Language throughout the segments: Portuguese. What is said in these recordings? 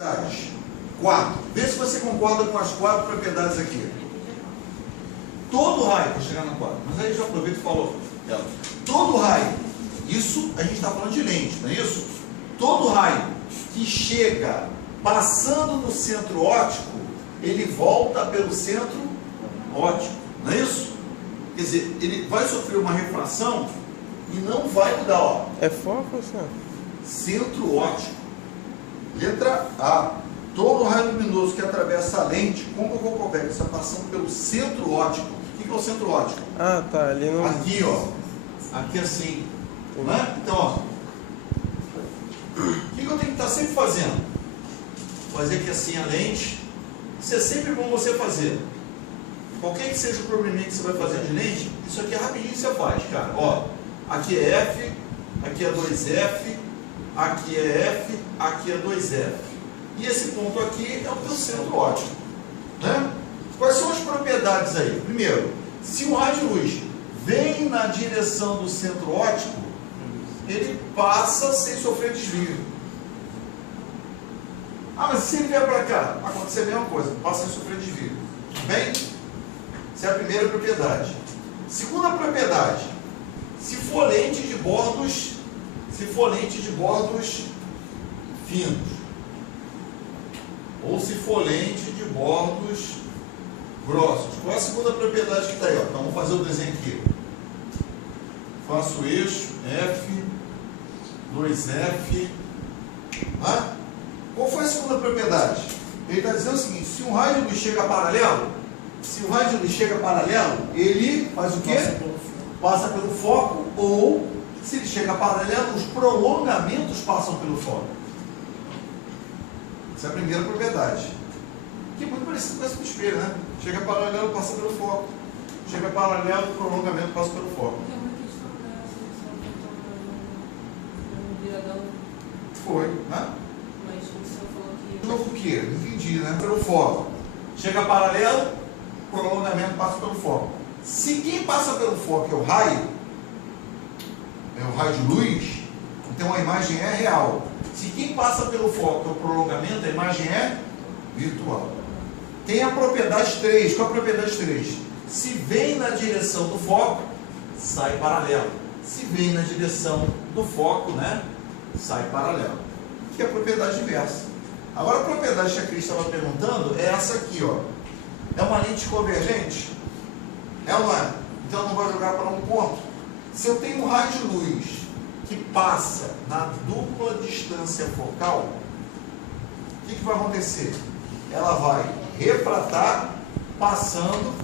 4. Vê se você concorda com as 4 propriedades aqui. Todo raio, vou chegar na 4, mas aí já aproveito e falou dela. Todo raio, isso a gente está falando de lente, não é isso? Todo raio que chega passando no centro óptico, ele volta pelo centro óptico, não é isso? Quer dizer, ele vai sofrer uma refração e não vai mudar, ó. É foco, senhor? Centro óptico. Letra A. Todo raio luminoso que atravessa a lente côncavo-convexa está passando pelo centro óptico. O que é o centro óptico? Ah, tá. Ali no... Aqui, ó. Aqui assim. Né? Então, ó. O que eu tenho que estar sempre fazendo? Fazer aqui assim a lente. Isso é sempre bom você fazer. Qualquer que seja o probleminha que você vai fazer de lente, isso aqui é rapidinho que você faz, cara. Ó. Aqui é F, aqui é 2F, aqui é F, aqui é 2F. E esse ponto aqui é o teu centro óptico, né? Quais são as propriedades aí? Primeiro, se um raio de luz vem na direção do centro óptico, ele passa sem sofrer desvio. Ah, mas se ele vier para cá, vai acontecer a mesma coisa, passa sem sofrer desvio. Bem? Essa é a primeira propriedade. Segunda propriedade, se for lente de bordos finos, ou se for lente de bordos grossos. Qual é a segunda propriedade que está aí? Ó? Então vamos fazer o desenho aqui. Faço o eixo F, 2F. Ah? Qual foi a segunda propriedade? Ele está dizendo o seguinte: se um raio de luz chega paralelo, ele faz o quê? Passa pelo foco, ou se ele chega paralelo, os prolongamentos passam pelo foco. Essa é a primeira propriedade. Que é muito parecido com essa do espelho, né? Chega paralelo, passa pelo foco. Chega paralelo, o prolongamento passa pelo foco. Foi, né? Mas o senhor falou que... De novo o quê? Não entendi, né? Pelo foco. Chega paralelo, o prolongamento passa pelo foco. Se quem passa pelo foco é o raio de luz, então a imagem é real. Se quem passa pelo foco é o prolongamento, a imagem é virtual. Tem a propriedade 3. Qual é a propriedade 3? Se vem na direção do foco, sai paralelo. Se vem na direção do foco, né, sai paralelo. Que é a propriedade inversa. Agora a propriedade que a Cris estava perguntando é essa aqui, ó. É uma lente convergente? É ou não é? Então não vai jogar para um ponto. Se eu tenho um raio de luz que passa na dupla distância focal, o que vai acontecer? Ela vai refratar passando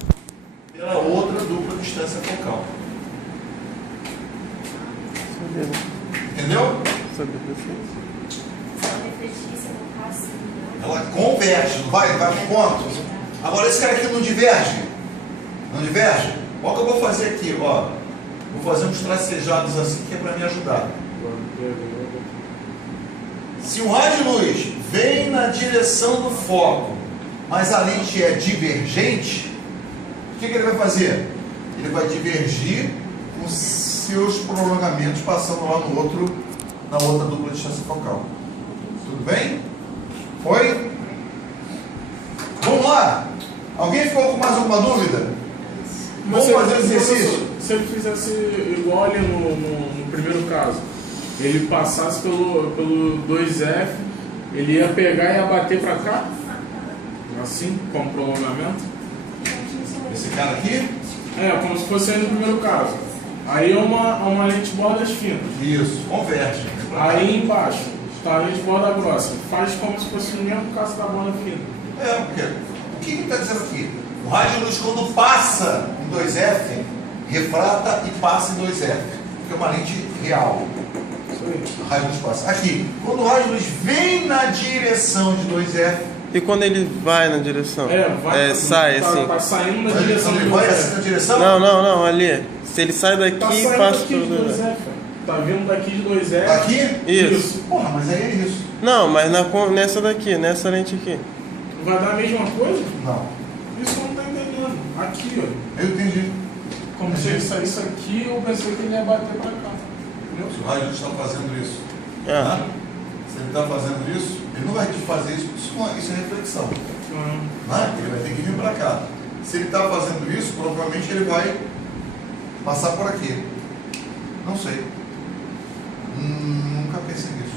pela outra dupla distância focal. Entendeu? Ela converge, não vai? Vai para o ponto. Agora esse cara aqui não diverge. Não diverge? Olha o que eu vou fazer aqui, ó. Vou fazer uns tracejados assim que é para me ajudar. Se um raio de luz vem na direção do foco, mas a lente é divergente, o que ele vai fazer? Ele vai divergir com seus prolongamentos passando lá no outro, na outra dupla distância focal. Tudo bem? Foi? Vamos lá? Alguém ficou com mais alguma dúvida? Vamos fazer o exercício? Se ele fizesse igual ali no primeiro caso, ele passasse pelo 2F, ele ia pegar e ia bater para cá, assim, como prolongamento. Esse cara aqui? É, como se fosse aí no primeiro caso. Aí é uma lente de bordas finas. Isso, converge. Aí embaixo está a lente de borda grossa. Faz como se fosse no mesmo caso da borda fina. É, porque o que ele está dizendo aqui? O raio de luz, quando passa em 2F, refrata e passa em 2F, porque é uma lente real. O raio de luz passa. Aqui, quando o raio de luz vem na direção de 2F. E quando ele vai na direção? Sai tá, assim. Tá saindo na direção ele do vai 2F. assim na direção? Não, ali. Se ele sai daqui Tá e saindo passa daqui pelo de 2F. Tá vindo daqui de 2F. Aqui? Isso. Porra, mas aí é isso. Não, mas nessa daqui, nessa lente aqui. Vai dar a mesma coisa? Não. Isso eu não tô entendendo. Aqui, ó. Eu entendi. Como se ele saísse aqui, eu pensei que ele ia bater pra cá. Entendeu? Se o raio de luz está fazendo isso. Ah. Tá? Se ele está fazendo isso, ele não vai te fazer isso, isso é reflexão. Né? Ele vai ter que vir para cá. Se ele está fazendo isso, provavelmente ele vai passar por aqui. Não sei. Nunca pensei nisso.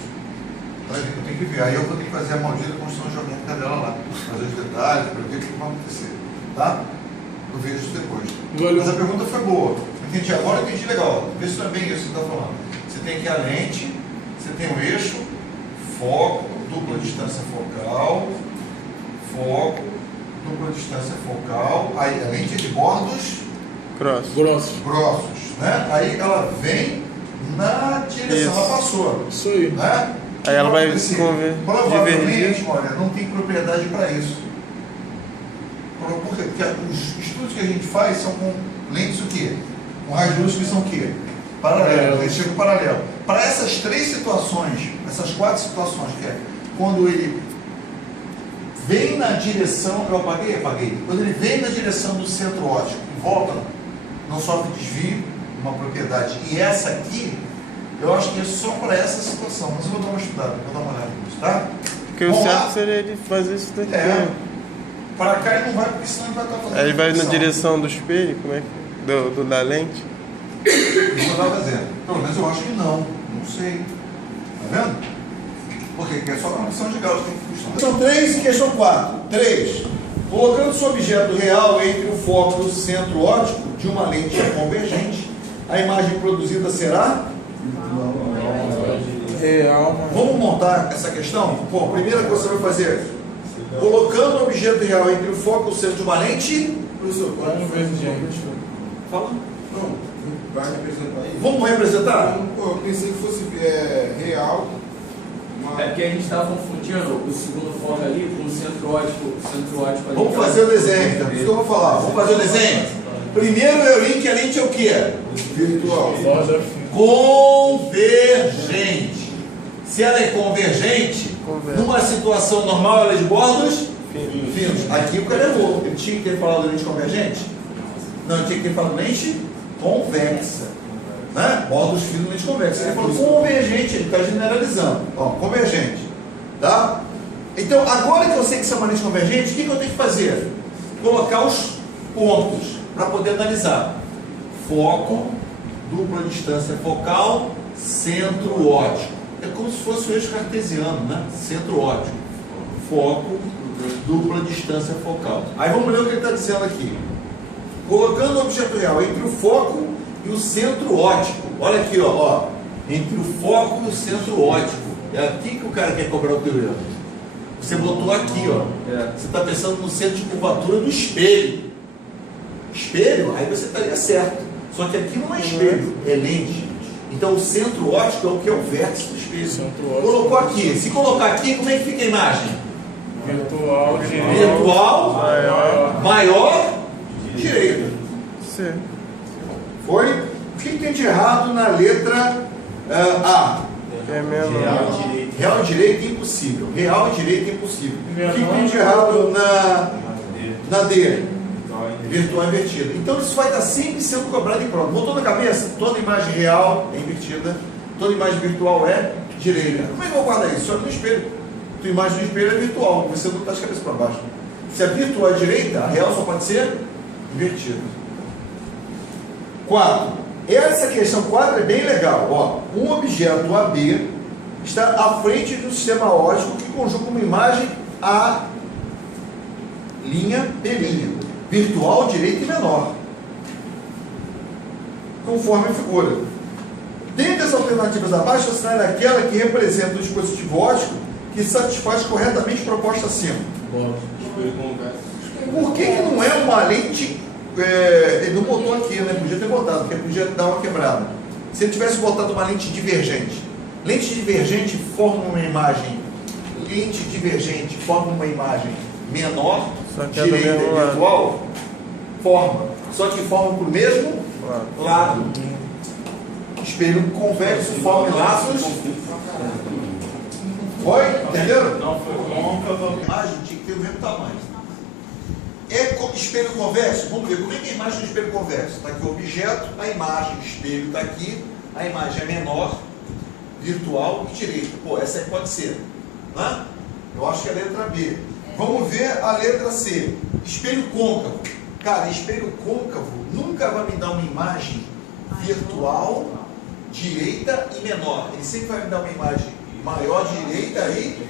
Eu tenho que ver. Aí eu vou ter que fazer a maldita construção geométrica dela lá. Fazer os detalhes para ver o que vai acontecer. Tá? Eu vejo isso depois. Mas a pergunta foi boa. Entendi. Agora eu entendi legal. Vê se não é bem isso que você está falando. Você tem aqui a lente, você tem o eixo, foco, dupla distância focal, foco, dupla distância focal. Aí a lente é de bordos grossos, né? Aí ela vem na direção, ela passou. Isso aí. Né? Aí ela vai provavelmente, olha, não tem propriedade para isso. Porque os estudos que a gente faz são com lentes o quê? Com raios de luz que são o quê? Paralelo, eles chegam paralelo. Para essas 3 situações, essas 4 situações, que é quando ele vem na direção, eu apaguei? Quando ele vem na direção do centro óptico e volta, não sofre desvio, uma propriedade. E essa aqui, eu acho que é só para essa situação, mas eu vou dar uma estudada, vou dar uma olhada nisso, tá? Porque o certo seria ele fazer isso daqui. Para cá ele não vai, porque senão ele vai estar fazendo. Aí ele vai na direção do espelho, como é que? Da lente? Eu vou estar fazendo. Pelo menos eu acho que não sei. Tá vendo? Porque é só conexão de Gauss que tem que estudar. Questão 3 e questão 4. 3. Colocando seu objeto real entre o foco e o centro óptico de uma lente convergente, a imagem produzida será real. Vamos montar essa questão? Bom, a primeira coisa que você vai fazer, colocando o objeto real entre o foco e o centro de uma lente. Professor, convergente. Fala. Não, vai representar isso. Vamos representar? Eu pensei que fosse real. É porque a gente estava confundindo o segundo foco ali com o centro óptico ali. Vamos fazer o desenho, então. Isso que eu vou falar. Vamos fazer o desenho? Primeiro eu li que a lente é o quê? Virtual. Convergente. Se ela é convergente, numa situação normal ela é de bordos finos. Aqui o cara errou. Ele tinha que ter falado lente convergente? Não, ele tinha que ter falado lente convexa. Né? Bordos finos, lente convexa. Ele falou convergente, ele está generalizando. Ó, convergente. Tá? Então, agora que eu sei que isso é uma lente convergente, o que eu tenho que fazer? Colocar os pontos para poder analisar. Foco, dupla distância focal, centro óptico. É como se fosse o eixo cartesiano, né? Centro óptico. Foco, dupla distância focal. Aí vamos ler o que ele está dizendo aqui. Colocando o objeto real entre o foco e o centro óptico. Olha aqui, ó. Entre o foco e o centro óptico. É aqui que o cara quer cobrar o teu erro. Você botou aqui, ó. Você está pensando no centro de curvatura do espelho. Espelho, aí você estaria certo. Só que aqui não é espelho, é lente. Então o centro óptico é o que é o vértice do espelho. Colocou aqui. Se colocar aqui, como é que fica a imagem? Virtual maior direita. Sim. Foi? O que tem de errado na letra A? É menor. Real direita impossível. Real direita impossível. O que tem de errado na D? Virtual invertida. Então isso vai estar sempre sendo cobrado em prova. Botou na cabeça? Toda imagem real é invertida, toda imagem virtual é direita. Como é que eu vou guardar isso? Olha no espelho. Tua imagem no espelho é virtual, você não está de cabeça para baixo. Se a virtual é direita, a real só pode ser invertida. 4. Essa questão 4 é bem legal. Ó, um objeto AB está à frente de um sistema óptico que conjuga uma imagem A', B', virtual, direita e menor, conforme a figura. Dentre as alternativas abaixo, assinale aquela que representa o dispositivo óptico que satisfaz corretamente proposta acima. Por que não é uma lente? Ele não botou aqui, né? Podia ter botado, porque podia dar uma quebrada. Se ele tivesse botado uma lente divergente, lente divergente forma uma imagem, lente divergente forma uma imagem menor, direita e virtual, forma, só que forma para o mesmo lado. Espelho convexo forma laços. Foi? Entenderam? Não foi côncava. A imagem tinha que ter o mesmo tamanho. Espelho convexo? Vamos ver como é que é a imagem do espelho convexo. Está aqui o objeto, a imagem, o espelho está aqui, a imagem é menor, virtual e direita. Pô, essa aí pode ser. Né? Eu acho que é a letra B. Vamos ver a letra C. Espelho côncavo. Cara, espelho côncavo nunca vai me dar uma imagem virtual, direita e menor. Ele sempre vai me dar uma imagem maior, direita e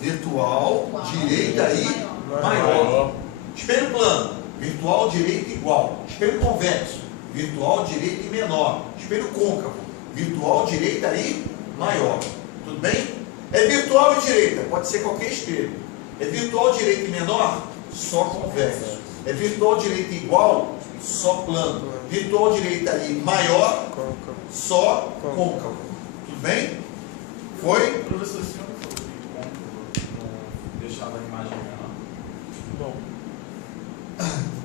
virtual, direita e maior. Espelho plano, virtual, direita igual. Espelho convexo, virtual, direita e menor. Espelho côncavo, virtual, direita e maior. Tudo bem? É virtual e direita, pode ser qualquer espelho. É virtual, direita e menor, só convexo. É virtual, direita igual, só plano. Virtual, direita e maior, só côncavo. Tudo bem? Foi? Professor, o senhor falou que deixava a imagem menor? Bom.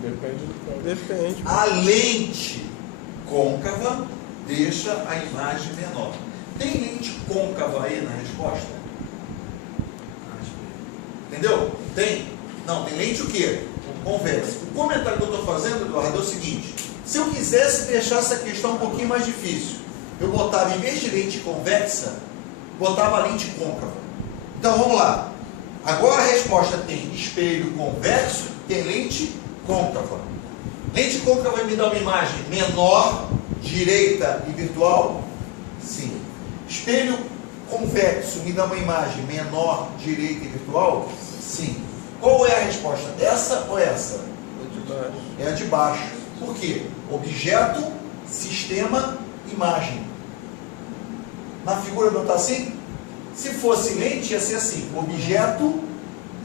Depende do caso. Depende. A lente côncava deixa a imagem menor. Tem lente côncava aí na resposta? Entendeu? Tem? Não, tem lente o quê? Convexa. O comentário que eu estou fazendo, Eduardo, é o seguinte: se eu quisesse deixar essa questão um pouquinho mais difícil, eu botava, em vez de lente convexa, botava lente côncava. Então vamos lá. Agora a resposta tem espelho convexo, tem lente côncava. Lente côncava vai me dar uma imagem menor, direita e virtual? Sim. Espelho convexo me dá uma imagem menor, direita e virtual? Sim. Qual é a resposta? Essa ou essa? É a de baixo. Por quê? Objeto, sistema, imagem. Na figura não está assim? Se fosse lente, ia ser assim: objeto,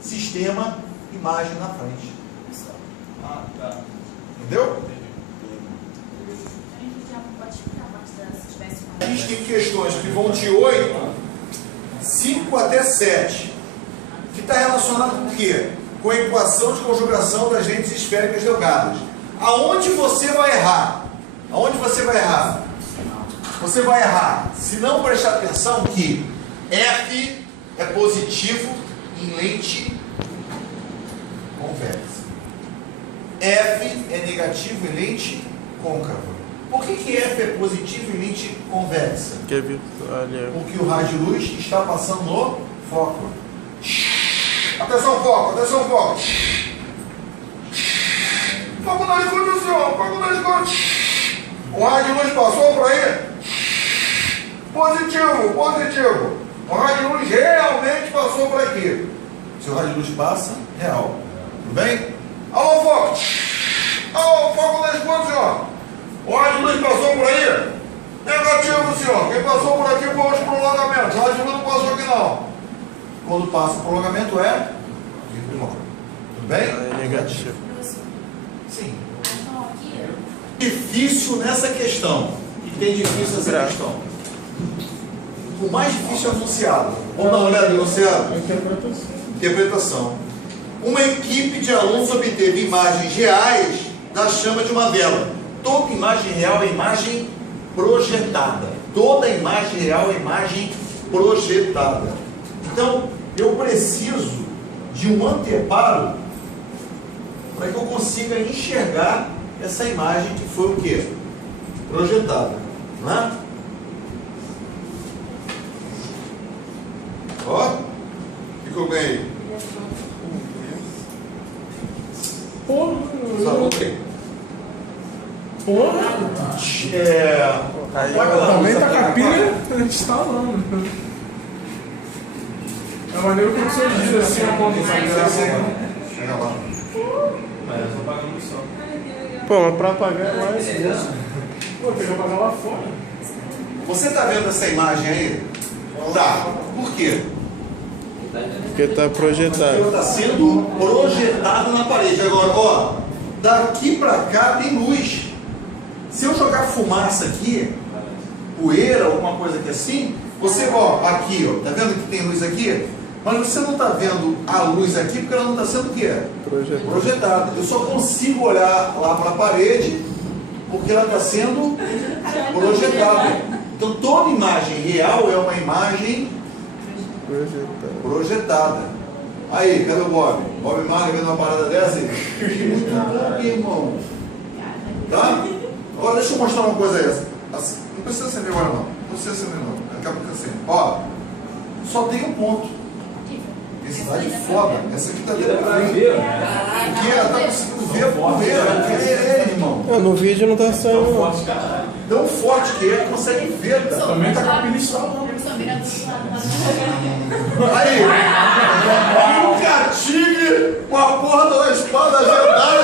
sistema, imagem na frente. Ah, tá. Entendeu? A gente já pode explicar bastante se tivesse A gente tem questões que vão de 8, 5 até 7, que está relacionado com o quê? Com a equação de conjugação das lentes esféricas delgadas. Aonde você vai errar? Aonde você vai errar? Você vai errar se não prestar atenção que F é positivo em lente convexa. F é negativo em lente côncava. Por que F é positivo em lente convexa? Que é virtual. Ali, Porque o raio de luz está passando no foco. Atenção, foco, atenção, foco. Foco na escuta, senhor, foco na escuta. O raio de luz passou por aí? Positivo, positivo. O raio de luz realmente passou por aqui. Se o raio de luz passa, real. Tudo bem? Alô, foco. Alô, foco na escuta, senhor. O raio de luz passou por aí? Negativo, senhor. Quem passou por aqui foi os prolongamentos. O raio de luz não passou aqui, não. Quando passa o prolongamento é virtual. Tudo bem? é negativo. Sim. Então, aqui, Difícil nessa questão. E tem difícil essa questão. O mais difícil é anunciado. Vamos dar uma olhada, Luciano? Interpretação. Uma equipe de alunos obteve imagens reais da chama de uma vela. Toda imagem real é imagem projetada. Toda imagem real é imagem projetada. Então, eu preciso de um anteparo para que eu consiga enxergar essa imagem que foi o quê? Projetada. Né? Ó, ficou bem. Porra! Sabe o quê? Porra! Também tá com a pilha instalando. É a maneira que o professor diz assim, a conta vai gravação. Chega lá. Mas eu tô pagando só. Pô, mas pra apagar é mais. Pô, tem que apagar lá fora. Você está vendo essa imagem aí? Tá. Por quê? Porque tá Porque projetado. está sendo projetado na parede. Agora, ó, daqui para cá tem luz. Se eu jogar fumaça aqui, poeira, alguma coisa aqui assim, você, ó, aqui, ó, tá vendo que tem luz aqui? Mas você não está vendo a luz aqui porque ela não está sendo o quê? Projetada. Eu só consigo olhar lá para a parede porque ela está sendo projetada. Então toda imagem real é uma imagem projetada. Aí, cadê o Bob? Bob Marley vendo uma parada dessa? Muito bom, irmão. Tá? Agora deixa eu mostrar uma coisa essa. Assim, não precisa acender agora não. Não precisa acender não. Daqui a pouco acende. Ó, só tem um ponto. Esse tá de foda. Essa aqui tá dentro pra ver. Porque ela tá conseguindo ver por ver. Irmão. No vídeo não tá saindo. Forte, caralho. Tão forte que ele consegue ver. Tá? Também tá com a pilha instalada. Aí, um castigue com a porra da espada Jedi.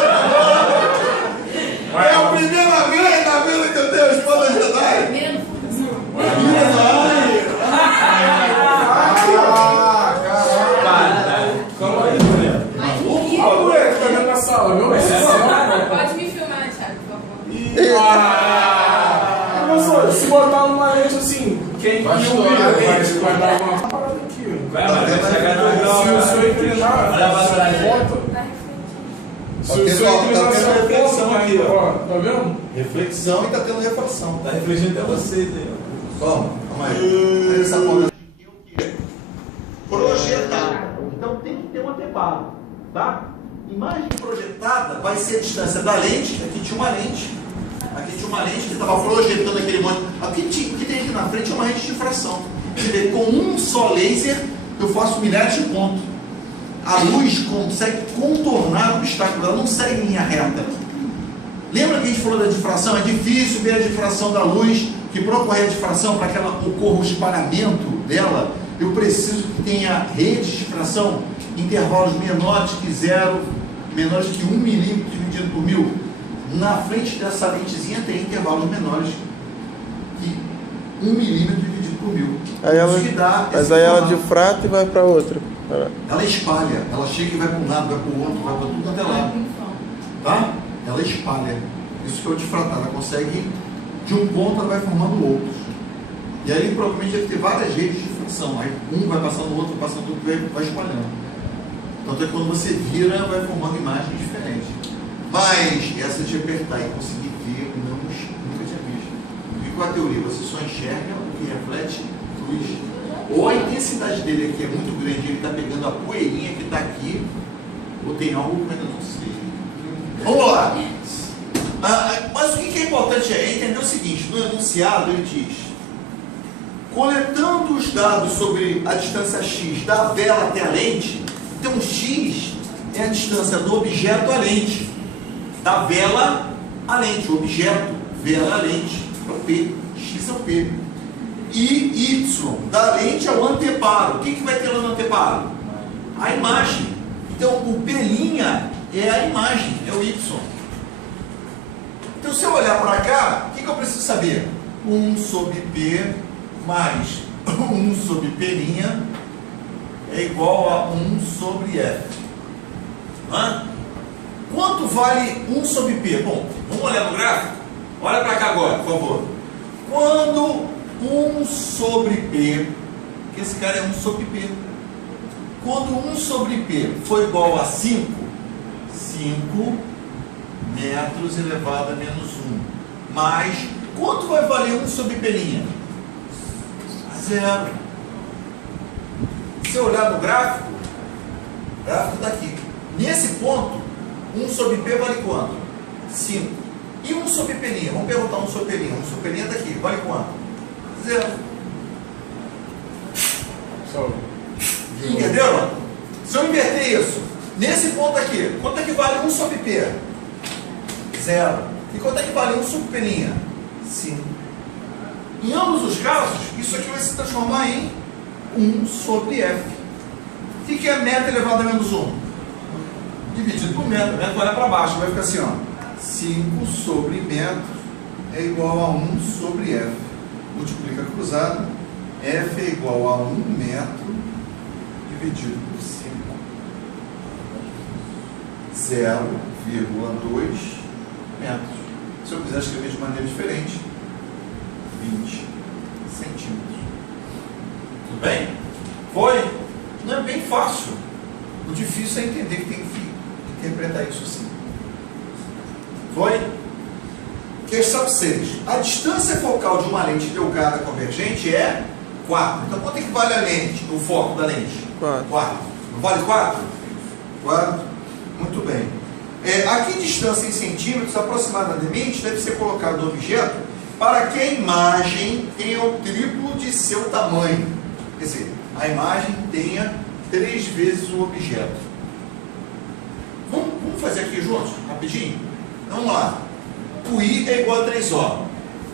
É a primeira vez na vida que eu tenho a espada Jedi. Primeira fundação. Calma aí, mulher. Ah, moleque, tá dentro da sala, meu Deus do céu. Pode me filmar, Thiago, por favor. Professor, se botar numa lente assim, Quem vai estourar, vai dar uma parada aqui. Vai, mas vai chegar no grau. Se o senhor inclinar, Olha pra trás, você volta. Tá refletindo. Se o senhor inclinar, Tá tendo você reflexão volta. aqui, ó. Tá vendo? Reflexão e tá tendo reflexão. Tá refletindo até vocês aí, ó. Calma aí. Essa porra aqui é o quê? Projetada. Então tem que ter um anteparo, tá? Imagem projetada vai ser a distância da lente. Aqui tinha uma lente. Aqui tinha uma lente que estava projetando aquele monte. O que tem aqui na frente é uma rede de difração. Quer dizer, com um só laser eu faço milhares de pontos. A luz consegue contornar o obstáculo, ela não segue em linha reta. Lembra que a gente falou da difração? É difícil ver a difração da luz, que para ocorrer a difração, para que ela ocorra o espalhamento dela, eu preciso que tenha redes de difração, intervalos menores que 0, menores que 1 milímetro dividido por 1000. Na frente dessa lentezinha tem intervalos menores que 1 milímetro dividido por 1000. Aí ela, Isso que dá mas esse aí ela formato. difrata e vai pra outra. Ela espalha, ela chega e vai para um lado, vai para o outro, vai para tudo quanto é lado. Tá? Ela espalha. Isso que é o difratar. Ela consegue, de um ponto, ela vai formando outros. E aí, provavelmente, deve ter várias redes de difração. Aí, um vai passando o outro, vai passando o outro, vai espalhando. Tanto é que quando você vira, vai formando imagens diferentes. Mas, essa de apertar e conseguir ver, nunca tinha visto. E com a teoria, você só enxerga o que reflete luz. Ou a intensidade dele aqui é muito grande, ele está pegando a poeirinha que está aqui, ou tem algo que eu ainda não sei. Vamos lá. Mas o que é importante é entender o seguinte: no enunciado ele diz: coletando os dados sobre a distância x da vela até a lente, então x é a distância do objeto à lente, da vela à lente, o objeto, vela à lente, é o P, x é o P. E y da lente é o anteparo. O que vai ter lá no anteparo? A imagem. Então o P' é a imagem, é o y. Então se eu olhar para cá, o que eu preciso saber? 1 sobre P mais 1 sobre P' é igual a 1 sobre F. Quanto vale 1 sobre P? Bom, vamos olhar no gráfico? Olha para cá agora, por favor. Quando 1 sobre P, que esse cara é 1 sobre P. Quando 1 sobre P for igual a 5 metros elevado a menos 1. Mais, quanto vai valer 1 sobre P'? 0. Se eu olhar no gráfico, o gráfico está aqui. Nesse ponto, 1 sobre P vale quanto? 5. E 1 sobre P'? Vamos perguntar 1 sobre P'. 1 sobre P' está aqui, vale quanto? 0. Entenderam? Se eu inverter isso, nesse ponto aqui, quanto é que vale 1 sobre P? 0. E quanto é que vale 1 sobre P'? 5. Em ambos os casos, isso aqui vai se transformar em 1 sobre F. O que é metro elevado a menos 1? Dividido por metro. Metro vai olhar para baixo, vai ficar assim, ó. 5 sobre metro é igual a 1 sobre F. Multiplica cruzado, F é igual a 1 metro dividido por 5. 0,2 metros. Se eu quiser escrever de maneira diferente, 20 centímetros. Tudo bem? Foi? Não é bem fácil. O difícil é entender que tem que interpretar isso assim. Foi? Questão 6. A distância focal de uma lente delgada convergente é 4. Então, quanto é que vale a lente, o foco da lente? 4. Não vale 4? 4. Muito bem. A que distância em centímetros aproximadamente deve ser colocado o objeto para que a imagem tenha o triplo de seu tamanho. Quer dizer, a imagem tenha 3 vezes o objeto. Vamos fazer aqui juntos, rapidinho? Vamos lá. O I é igual a 3O.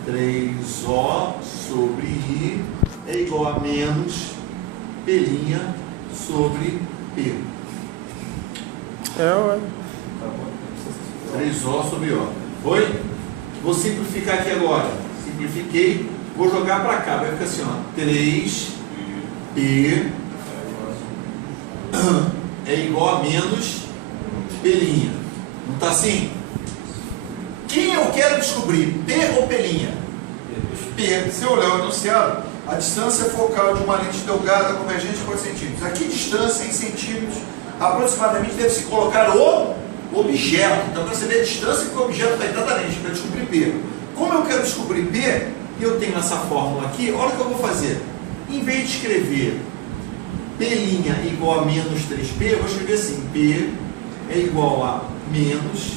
3O sobre I é igual a menos P' sobre P. Ué. 3O sobre O. Foi? Vou simplificar aqui agora. Simplifiquei. Vou jogar para cá. Vai ficar assim, ó. 3P é igual a menos P'. Não está assim? Quem eu quero descobrir? P ou P'? P. Se eu olhar o enunciado, a distância focal de uma lente delgada convergente por centímetros. Aqui distância em centímetros, aproximadamente deve-se colocar o objeto. Então, para você ver a distância que o objeto está em cada lente, para descobrir P. Como eu quero descobrir P, eu tenho essa fórmula aqui, olha o que eu vou fazer. Em vez de escrever P' igual a menos 3P, eu vou escrever assim, P é igual a menos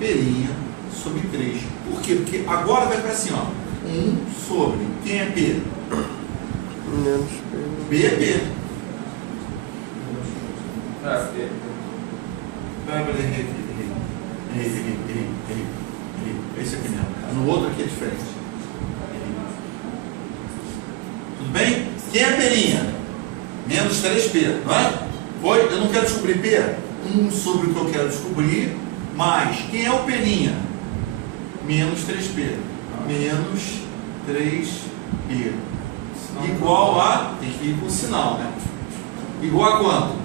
P' sobre 3. Por quê? Porque agora vai ficar assim, ó. 1 sobre, quem é P? Menos P é P. Errei. Esse aqui mesmo. No outro aqui é diferente. Tudo bem? Quem é P'? Menos 3P, não é? Foi? Eu não quero descobrir P. 1 sobre o que eu quero descobrir, mais quem é o P'? Menos 3P. Menos 3P. Igual a. Tem que ir com o sinal, né? Igual a quanto?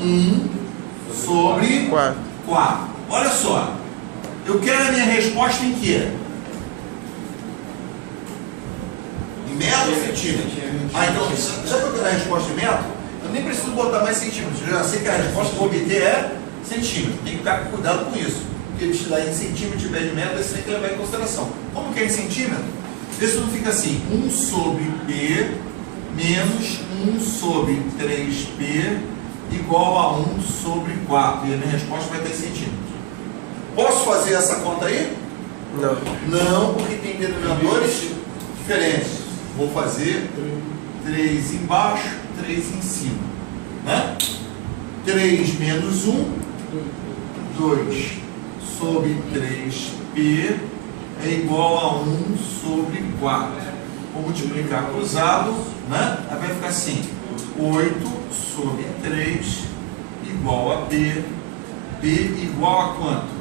1 sobre 4. 4. Olha só. Eu quero a minha resposta em quê? Em metro ou centímetro? Então, já que eu quero a resposta em metro, eu nem preciso botar mais centímetros. Eu já sei que a resposta que eu vou obter é centímetro. Tem que ficar com cuidado com isso. Porque se lá em centímetro e de metro, você tem que levar em consideração. Como que é em centímetro? Isso não fica assim. 1 sobre P menos 1 sobre 3P igual a 1 sobre 4. E a minha resposta vai ter centímetros. Posso fazer essa conta aí? Não. Não, porque tem denominadores diferentes. Vou fazer 3 embaixo, 3 em cima. Né? 3 menos 1, 2 sobre 3P é igual a 1 sobre 4. Vou multiplicar cruzado, né? Aí vai ficar assim, 8 sobre 3 igual a P. P igual a quanto?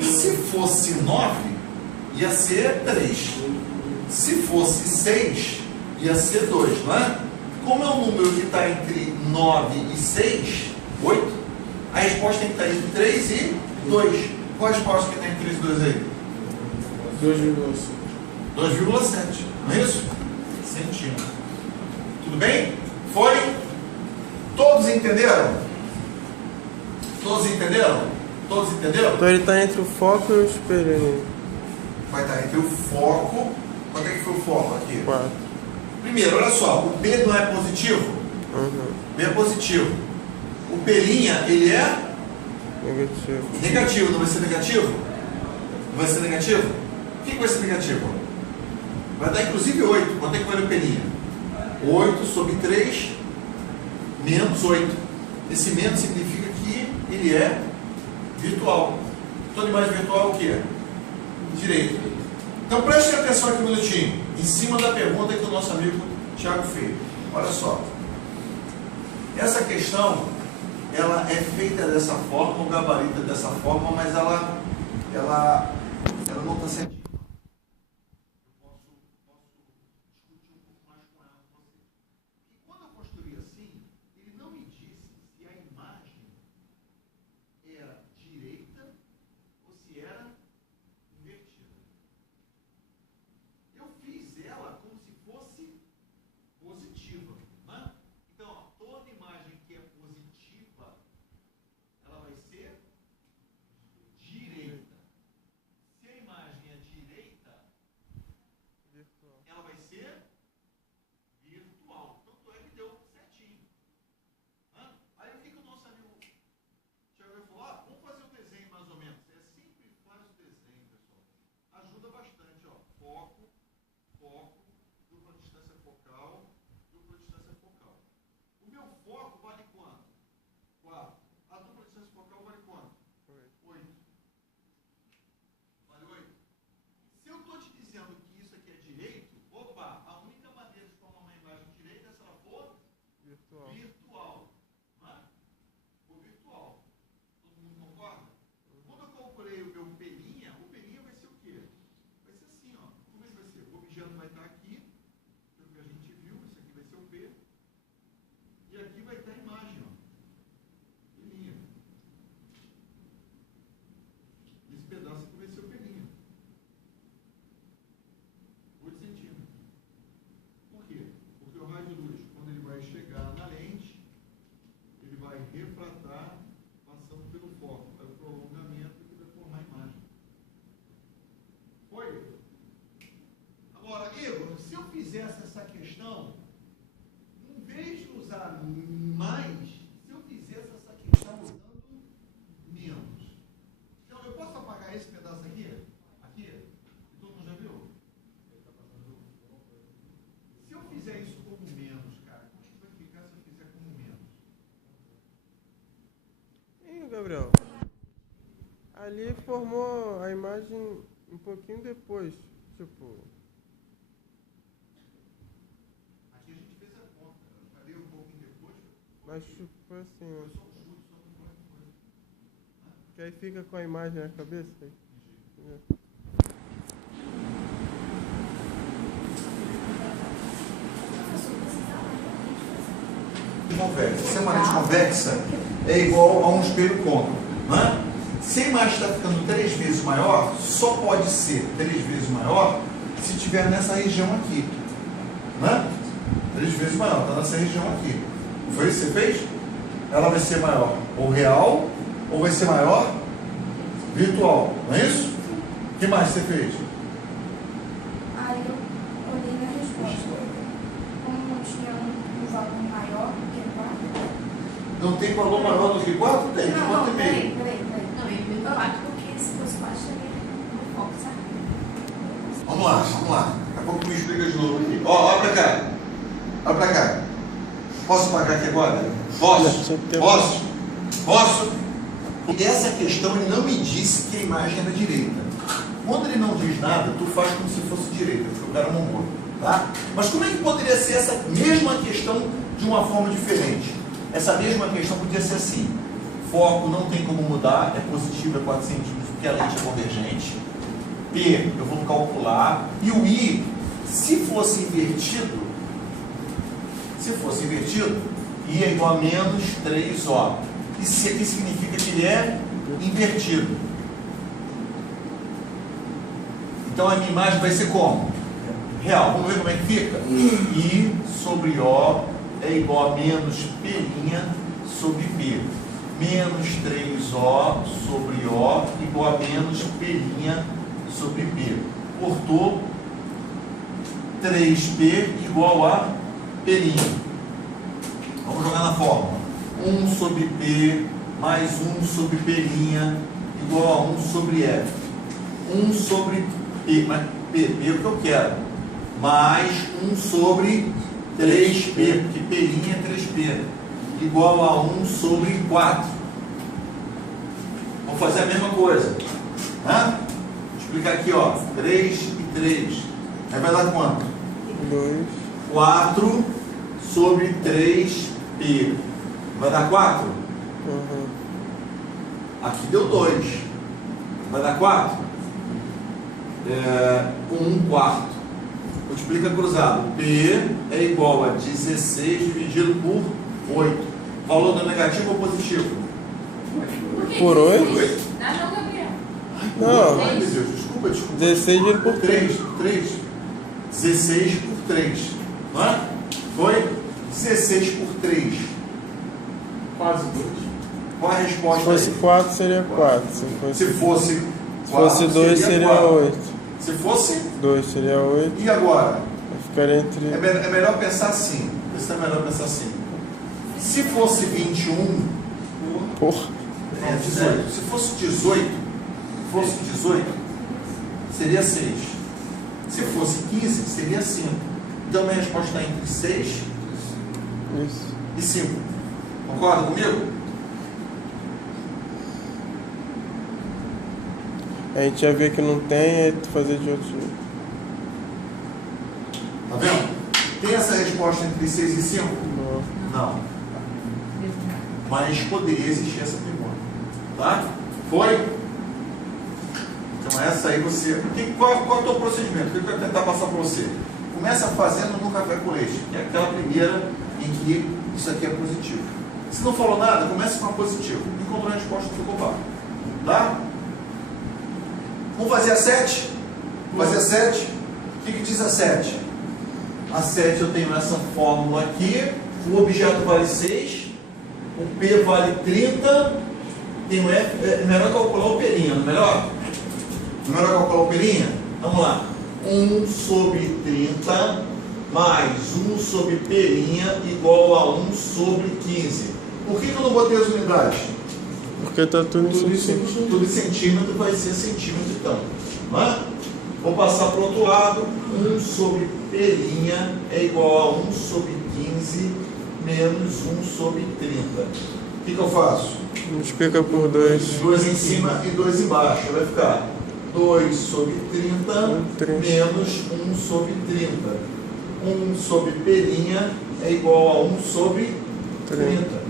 Se fosse 9, ia ser 3. Se fosse 6, ia ser 2, não é? Como é um número que está entre 9 e 6, 8, a resposta tem que estar entre 3 e 2. Qual a resposta que está entre 3 e 2 aí? 2,7. Não é isso? Centímetro. Tudo bem? Foi? Todos entenderam? Todos entenderam? Todos entenderam? Então ele está entre o foco e o espelho. Vai estar entre o foco. Quanto é que foi o foco aqui? 4. Primeiro, olha só, o P não é positivo? Uhum. B é positivo. O P', ele é Negativo. negativo. Não vai ser negativo? Não vai ser negativo? O que vai ser negativo? Vai dar inclusive 8. Quanto é que vai o P'? 8 sobre 3 menos 8. Esse menos significa que ele é virtual. Todo mais virtual é o quê? Direito. Então preste atenção aqui um minutinho, em cima da pergunta que o nosso amigo Tiago fez. Olha só. Essa questão, ela é feita dessa forma, o gabarito é dessa forma, mas ela não está certa. Direita. Se a imagem é Virtual. Virtual. Não é? O virtual. Todo mundo concorda? Quando eu calculei o meu pelinha, o pelinha vai ser o quê? Vai ser assim, ó. Como é que vai ser? O objeto vai estar aqui, pelo que a gente viu, isso aqui vai ser o P. E aqui vai estar a imagem, ó. Pelinha. Esse pedaço aqui vai ser o pelinha. 8 centímetros. Por quê? Porque o raio de luz, quando ele vai chegar na lente, ele vai refratar passando pelo foco. É o prolongamento que vai formar a imagem. Foi? Agora, Igor, se eu fizesse essa questão, em vez de usar mais, se eu fizesse essa questão usando menos. Então, eu posso apagar esse pedaço aqui? Aqui? Que todo mundo já viu? Se eu fizer isso como menos, cara, como é que vai ficar se eu fizer como menos? Ih, Gabriel. Ali formou a imagem um pouquinho depois. Tipo. Aqui a gente fez a conta. Eu falei um pouquinho depois. Mas tipo assim, Foi ó. só um chute, só com qualquer coisa. Que aí fica com a imagem na cabeça. Aí. Convexa. Se a lente convexa é igual a um espelho côncavo, né? Se a imagem está ficando 3 vezes maior, só pode ser 3 vezes maior se estiver nessa região aqui, né? 3 vezes maior, está nessa região aqui. Foi isso que você fez? Ela vai ser maior ou real, ou vai ser maior virtual, não é isso? O que mais você fez? Aí eu olhei na resposta. Como não tinha um valor maior do que 4. Não tem valor maior do que 4? Tem, de 4,5. Peraí. Não, eu me 4 porque se fosse 4 seria no foco, sabe? Vamos lá. Daqui a pouco me explica de novo aqui. Ó, olha pra cá. Olha pra cá. Posso pagar aqui agora? Posso? E essa questão ele não me disse que a imagem era direita. Quando ele não diz nada, tu faz como se fosse direita, porque o cara é um humor, tá? Mas como é que poderia ser essa mesma questão de uma forma diferente? Essa mesma questão podia ser assim: foco não tem como mudar, é positivo, é 4 centímetros, porque a lente é convergente. P, eu vou calcular. E o I, se fosse invertido, I é igual a menos 3O. Isso aqui significa que ele é invertido. Então a minha imagem vai ser como? Real. Vamos ver como é que fica? I sobre O é igual a menos P' sobre P. Menos 3O sobre O igual a menos P' sobre P. Cortou 3P igual a P'. Vamos jogar na fórmula. 1 sobre P mais 1 sobre P' igual a 1 sobre F. 1 sobre P, mas P é o que eu quero. Mais 1 sobre 3P, porque P' é 3P. Igual a 1 sobre 4. Vamos fazer a mesma coisa. Hã? Vou explicar aqui, ó. 3 e 3. Aí vai dar quanto? 2. 4 sobre 3P. Vai dar 4? Uhum. Aqui deu 2. Vai dar 4? 1 quarto. Multiplica cruzado. P é igual a 16 dividido por 8. Valor do negativo ou positivo? Por 8? Não, Gabriel. Não. Ai, meu Deus, desculpa. 16 dividido por 3. 16 por 3. Não é? Foi? 16 por 3. Quase 2. Qual a Se resposta fosse aí? 4 seria 4. Se fosse 2 seria 4. 8. Se fosse? 2 seria 8. E agora? Vai ficar entre. É melhor pensar assim. É melhor pensar assim. Se fosse 21, Porra. 18. Se fosse 18, seria 6. Se fosse 15, seria 5. Então minha resposta está entre 6 Isso. e 5. Concorda comigo? A gente ia ver que não tem, aí tu fazer de outro jeito. Tá vendo? Tem essa resposta entre 6 e 5? Não. Não. Não. Mas poderia existir essa pergunta. Tá? Foi? Então essa aí você... Qual é o teu procedimento? O que eu quero tentar passar para você? Começa fazendo no café com leite, que é aquela primeira em que isso aqui é positivo. Se não falou nada, comece com a positiva. Encontrou a resposta do culpado. Tá? Vamos fazer a 7? Vamos fazer a 7? O que diz a 7? A 7 eu tenho essa fórmula aqui. O objeto vale 6. O P vale 30. Tem o F. É melhor calcular o Perinha, não é melhor? Não é melhor calcular o Perinha? Vamos lá. 1 sobre 30 mais 1 sobre Perinha igual a 1 sobre 15. Por que eu não botei as unidades? Porque tá tudo em centímetro. Tudo em centímetro vai ser centímetro então. Não é? Vou passar para o outro lado. 1 sobre Perinha é igual a 1 sobre 15 menos 1 sobre 30. O que eu faço? Multiplica por 2. 2 em cima e 2 embaixo. Vai ficar 2 sobre 30 menos 1 sobre 30. 1 sobre Perinha é igual a 1 sobre 30.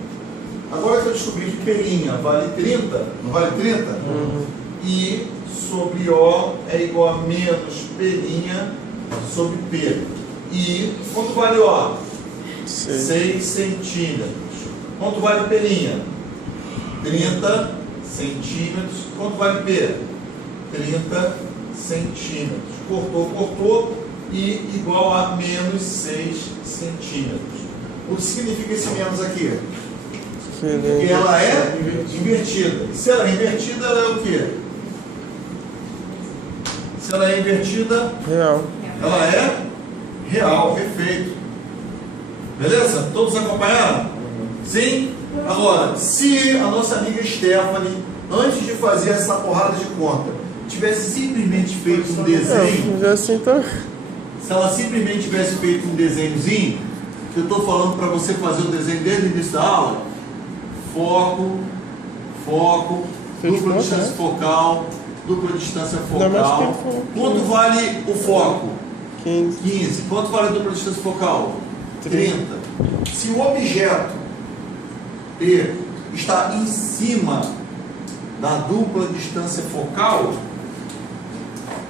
Agora que eu descobri que Perinha vale 30, não vale 30? I sobre O é igual a menos Perinha sobre P. E quanto vale O? 6 centímetros. Quanto vale Perinha? 30 centímetros. Quanto vale P? 30 centímetros. Cortou. I igual a menos 6 centímetros. O que significa esse menos aqui? Que ela é invertida. E se ela é invertida, ela é o quê? Se ela é invertida, Real. ela é real, perfeito. Beleza? Todos acompanharam? Sim? Agora, se a nossa amiga Stephanie, antes de fazer essa porrada de conta, tivesse simplesmente feito um desenho, Já assim tá. se ela simplesmente tivesse feito um desenhozinho, que eu estou falando para você fazer o desenho desde o início da aula, foco, dupla distância focal, dupla distância focal. Quanto vale o foco? 15. Quanto vale a dupla distância focal? 30. Se o objeto P está em cima da dupla distância focal,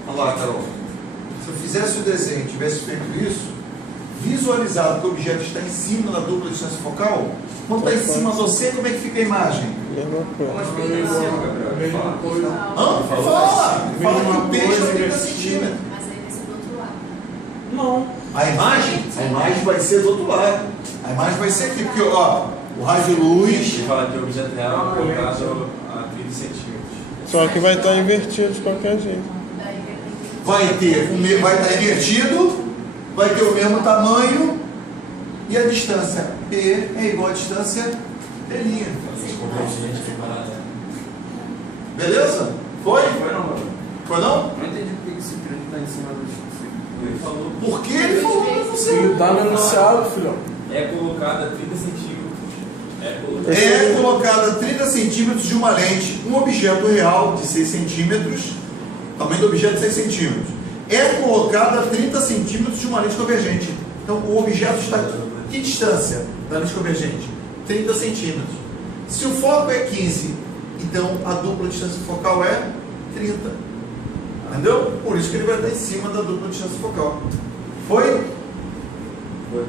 olha lá, Carol, se eu fizesse o desenho e tivesse feito isso, visualizado que o objeto está em cima da dupla distância focal, quando está em cima de você, como é que fica a imagem? Mesma coisa. Fala que o P está a 30 centímetros. Mas aí vai ser do outro lado. Não. A imagem vai ser do outro lado. A imagem vai ser aqui, porque ó, o raio de luz. Ele fala que o objeto real é colocado a 30 centímetros. Só que vai estar invertido de qualquer jeito. Vai estar invertido, vai ter o mesmo tamanho e a distância P é igual à distância Perinha. Beleza? Foi? Foi não, mano. Foi não? Não entendi por que esse grande está em cima do. Ele falou. Por que ele falou pra você? E dá no enunciado, filhão. É colocado a 30 centímetros. É colocado a 30 centímetros de uma lente, um objeto real de 6 centímetros, tamanho do objeto 6 centímetros. É colocado a 30 centímetros de uma lente convergente. Então o objeto está a que distância da lente convergente? 30 centímetros. Se o foco é 15, então a dupla distância focal é 30. Entendeu? Por isso que ele vai estar em cima da dupla distância focal. Foi? Foi.